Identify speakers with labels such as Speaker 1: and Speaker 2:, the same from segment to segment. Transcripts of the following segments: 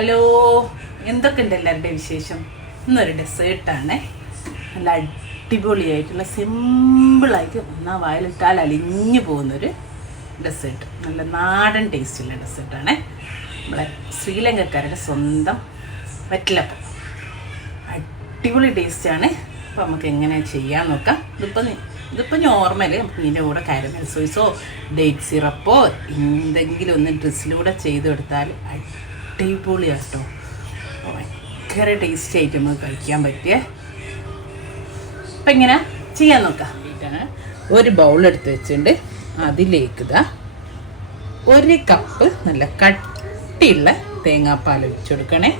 Speaker 1: Hello. എന്തൊക്കെയുണ്ട് എല്ലാവരുടെ വിശേഷം? ഇന്നൊരു ഡെസേർട്ടാണ്. നല്ല അടിപൊളിയായിട്ടുള്ള സിമ്പിളായിട്ട് ഒന്നാ വായിലിട്ടാൽ അലിഞ്ഞു പോകുന്നൊരു ഡെസേർട്ട്. നല്ല നാടൻ ടേസ്റ്റുള്ള ഡെസേർട്ടാണ്. നമ്മളെ ശ്രീലങ്കക്കാരുടെ സ്വന്തം വെറ്റിലപ്പം. അടിപൊളി ടേസ്റ്റാണ്. അപ്പോൾ നമുക്ക് എങ്ങനെ ചെയ്യാൻ നോക്കാം. ഇതിപ്പോൾ ഇതിപ്പോൾ നോർമൽ ഇതിന്റെ കൂടെ കാരമൽ സോയ്സോ ഡേറ്റ് സിറപ്പോ എന്തെങ്കിലും ഒന്ന് ഡ്രസ്സിലൂടെ ചെയ്ത് കൊടുത്താൽ അടിപൊളിയാണ് കേട്ടോ ഭയങ്കര ടേസ്റ്റ് ആയിട്ട് നമുക്ക് കഴിക്കാൻ പറ്റിയ. അപ്പം ഇങ്ങനെ ചെയ്യാൻ നോക്കാം. ഒരു ബൗൾ എടുത്ത് വെച്ചിട്ടുണ്ട്. അതിലേക്ക് ഇതാ ഒരു കപ്പ് നല്ല കട്ടിയുള്ള തേങ്ങാപ്പാൽ ഒഴിച്ചു കൊടുക്കണേ.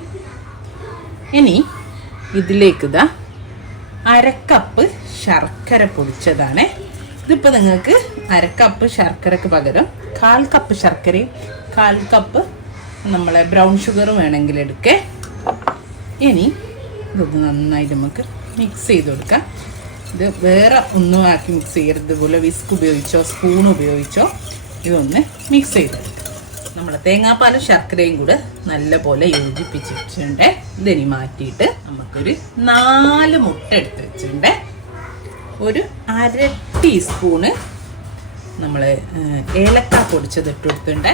Speaker 1: ഇനി ഇതിലേക്ക് ഇതാ അരക്കപ്പ് ശർക്കര പൊടിച്ചതാണ്. ഇതിപ്പോൾ നിങ്ങൾക്ക് അരക്കപ്പ് ശർക്കരക്ക് പകരം കാൽ കപ്പ് ശർക്കരയും കാൽ കപ്പ് നമ്മളെ ബ്രൗൺ ഷുഗർ വേണമെങ്കിൽ എടുക്കേ. ഇനി ഇത് നന്നായിട്ട് നമുക്ക് മിക്സ് ചെയ്ത് കൊടുക്കാം. ഇത് വേറെ ഒന്നും ആക്കി മിക്സ് ചെയ്യരുത്. ഇതുപോലെ വിസ്ക് ഉപയോഗിച്ചോ സ്പൂൺ ഉപയോഗിച്ചോ ഇതൊന്ന് മിക്സ് ചെയ്തെടുക്കാം നമ്മൾ തേങ്ങാപ്പാലും ശർക്കരയും കൂടെ നല്ലപോലെ യോജിപ്പിച്ചിട്ടുണ്ട്. ഇതിനി മാറ്റിയിട്ട് നമുക്കൊരു നാല് മുട്ട എടുത്ത് വെച്ചിട്ടുണ്ട്. ഒരു അര ടീസ്പൂണ് നമ്മൾ ഏലക്ക പൊടിച്ചത് ഇട്ട് കൊടുത്തിട്ടുണ്ട്.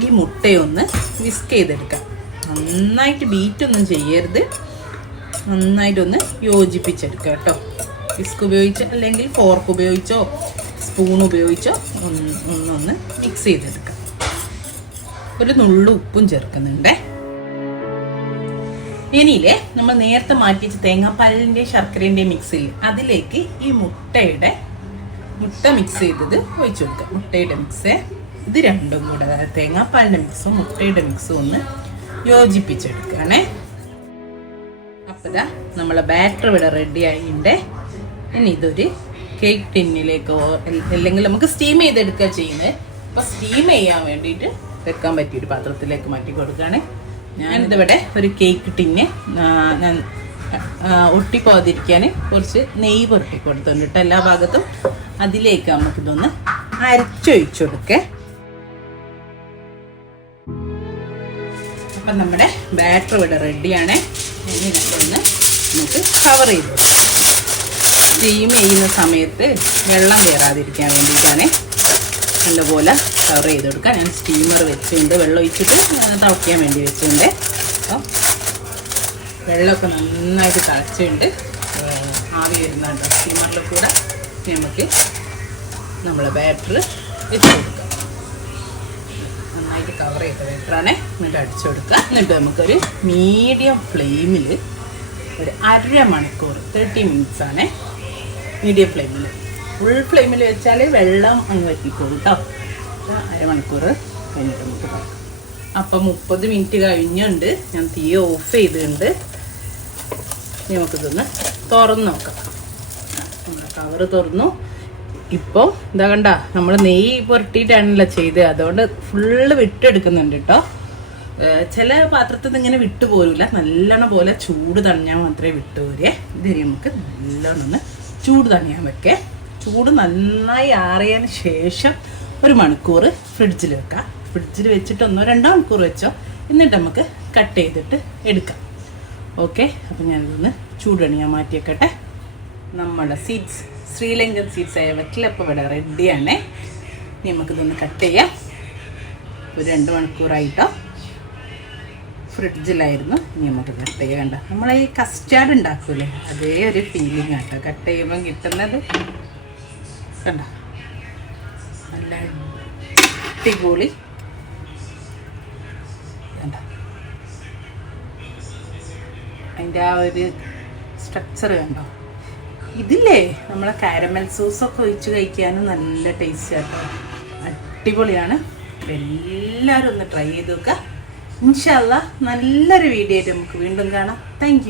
Speaker 1: ഈ മുട്ടയൊന്ന് വിസ്ക് ചെയ്തെടുക്കാം. നന്നായിട്ട് ബീറ്റൊന്നും ചെയ്യരുത്. നന്നായിട്ടൊന്ന് യോജിപ്പിച്ചെടുക്കുക കേട്ടോ. വിസ്ക് ഉപയോഗിച്ച് അല്ലെങ്കിൽ ഫോർക്ക് ഉപയോഗിച്ചോ സ്പൂൺ ഉപയോഗിച്ചോ ഒന്ന് ഒന്നൊന്ന് മിക്സ് ചെയ്തെടുക്കാം. ഒരു നുള്ളു ഉപ്പും ചേർക്കുന്നുണ്ടേ. ഇനിയില്ലേ നമ്മൾ നേരത്തെ മാറ്റിച്ച് തേങ്ങാപ്പാലിന്റെ ശർക്കരേന്റെ മിക്സിൽ അതിലേക്ക് ഈ മുട്ടയുടെ മുട്ട മിക്സ് ചെയ്തത് ഒഴിച്ചു കൊടുക്കുക മുട്ടയുടെ മിക്സ് ഇത് രണ്ടും കൂടെ. അതായത് തേങ്ങാപ്പാലിന്റെ മിക്സും മുട്ടയുടെ മിക്സും ഒന്ന് യോജിപ്പിച്ചെടുക്കുകയാണേ. അപ്പോൾ ഇതാ നമ്മളെ ബാറ്റർ ഇവിടെ റെഡി ആയിട്ടുണ്ട്. ഇനി ഇതൊരു കേക്ക് ടിന്നിലേക്കോ അല്ലെങ്കിൽ നമുക്ക് സ്റ്റീം ചെയ്തെടുക്കുക ചെയ്യുന്നത്. അപ്പോൾ സ്റ്റീം ചെയ്യാൻ വേണ്ടിയിട്ട് വെക്കാൻ പറ്റിയ ഒരു പാത്രത്തിലേക്ക് മാറ്റി കൊടുക്കുകയാണ്. ഞാനിതിവിടെ ഒരു കേക്ക് ടിന്ന് ഞാൻ ഒട്ടിപ്പോകാതിരിക്കാൻ കുറച്ച് നെയ്യ് പുരട്ടി കൊടുത്തിട്ടുണ്ട് എല്ലാ ഭാഗത്തും. അതിലേക്ക് നമുക്കിതൊന്ന് അരച്ചൊഴിച്ചു കൊടുക്കേ. അപ്പം നമ്മുടെ ബാറ്റർ ഇവിടെ റെഡിയാണ് ഇനി ഒന്ന് നമുക്ക് കവർ ചെയ്ത് സ്റ്റീം ചെയ്യുന്ന സമയത്ത് വെള്ളം കയറാതിരിക്കാൻ വേണ്ടിയിട്ടാണ്. നല്ലപോലെ കവർ ചെയ്ത് കൊടുക്കുക ഞാൻ സ്റ്റീമർ വെച്ചുകൊണ്ട് വെള്ളം ഒഴിച്ചിട്ട് തിളയ്ക്കാൻ വേണ്ടി വെച്ചിട്ടുണ്ട്. അപ്പം വെള്ളമൊക്കെ നന്നായിട്ട് തിളച്ചുകൊണ്ട് ആവി വരുന്നുണ്ട് സ്റ്റീമറിൽ കൂടെ നമുക്ക് നമ്മളെ ബാറ്റർ വെച്ച് കൊടുക്കാം. നന്നായിട്ട് കവർ ചെയ്ത് ബാറ്ററാണ് എന്നിട്ട് അടിച്ചു കൊടുക്കുക. എന്നിട്ട് നമുക്കൊരു മീഡിയം ഫ്ലെയിമിൽ ഒരു അര മണിക്കൂർ തേർട്ടി മിനിറ്റ്സ് ആണ് മീഡിയം ഫ്ലെയിമിൽ ഫുൾ ഫ്ലെയിമിൽ വെച്ചാൽ വെള്ളം അങ്ങ് വറ്റിക്കോളും കേട്ടോ അരമണിക്കൂർ കഴിഞ്ഞിട്ട് നമുക്ക് നോക്കാം. അപ്പം മുപ്പത് മിനിറ്റ് കഴിഞ്ഞുണ്ട്. ഞാൻ തീ ഓഫ് ചെയ്തിട്ടുണ്ട്. നമുക്കിതൊന്ന് തുറന്ന് നോക്കാം. നമ്മുടെ കവറ് തുറന്നു. ഇപ്പോൾ ഇതാ കണ്ട നമ്മൾ നെയ്യ് പുരട്ടിയിട്ടാണല്ലോ ചെയ്തത് അതുകൊണ്ട് ഫുള്ള് വിട്ടെടുക്കുന്നുണ്ട് കേട്ടോ ചില പാത്രത്തിൽ നിന്ന് ഇങ്ങനെ വിട്ടു പോരില്ല നല്ലോണം പോലെ ചൂട് തണിഞ്ഞാൽ മാത്രമേ വിട്ടു പോരേ. ഇതിന് നമുക്ക് നല്ലോണം ഒന്ന് ചൂട് തണിയാൻ വെക്കേ. ചൂട് നന്നായി ആറിയതിന് ശേഷം ഒരു മണിക്കൂർ ഫ്രിഡ്ജിൽ വെക്കാം. ഫ്രിഡ്ജിൽ വെച്ചിട്ട് ഒന്നോ രണ്ടോ മണിക്കൂർ വെച്ചോ. എന്നിട്ട് നമുക്ക് കട്ട് ചെയ്തിട്ട് എടുക്കാം. ഓക്കെ? അപ്പം ഞാനിതൊന്ന് ചൂടണിയാൻ മാറ്റിയേക്കട്ടെ. നമ്മുടെ സീഡ്സ് ശ്രീലങ്കൻ സീഡ്സ് ആയ വെറ്റിലപ്പം ഇവിടെ റെഡിയാണേ ഇനി നമുക്കിതൊന്ന് കട്ട് ചെയ്യാം. ഒരു രണ്ട് മണിക്കൂറായിട്ടോ. ഫ്രിഡ്ജിലായിരുന്നു. ഇനി നമുക്ക് കട്ട് ചെയ്യാൻ കണ്ട? നമ്മൾ ഈ കസ്റ്റാർഡ് ഉണ്ടാക്കൂലേ? അതേ ഒരു ഫീലിംഗ് ആട്ടോ. കട്ട് ചെയ്യുമ്പം കിട്ടുന്നത് കണ്ട? നല്ല അടിപൊളി. അതിന്റെ ആ ഒരു സ്ട്രക്ചർ കണ്ടോ? ഇതില്ലേ? നമ്മളെ കാരമൽ സോസൊക്കെ ഒഴിച്ച് കഴിക്കാനും നല്ല ടേസ്റ്റ് ആട്ടോ. അടിപൊളിയാണ്. എല്ലാവരും ഒന്ന് ട്രൈ ചെയ്ത് നോക്കുക ഇൻഷല്ല നല്ലൊരു വീഡിയോ ആയിട്ട് നമുക്ക് വീണ്ടും കാണാം. താങ്ക്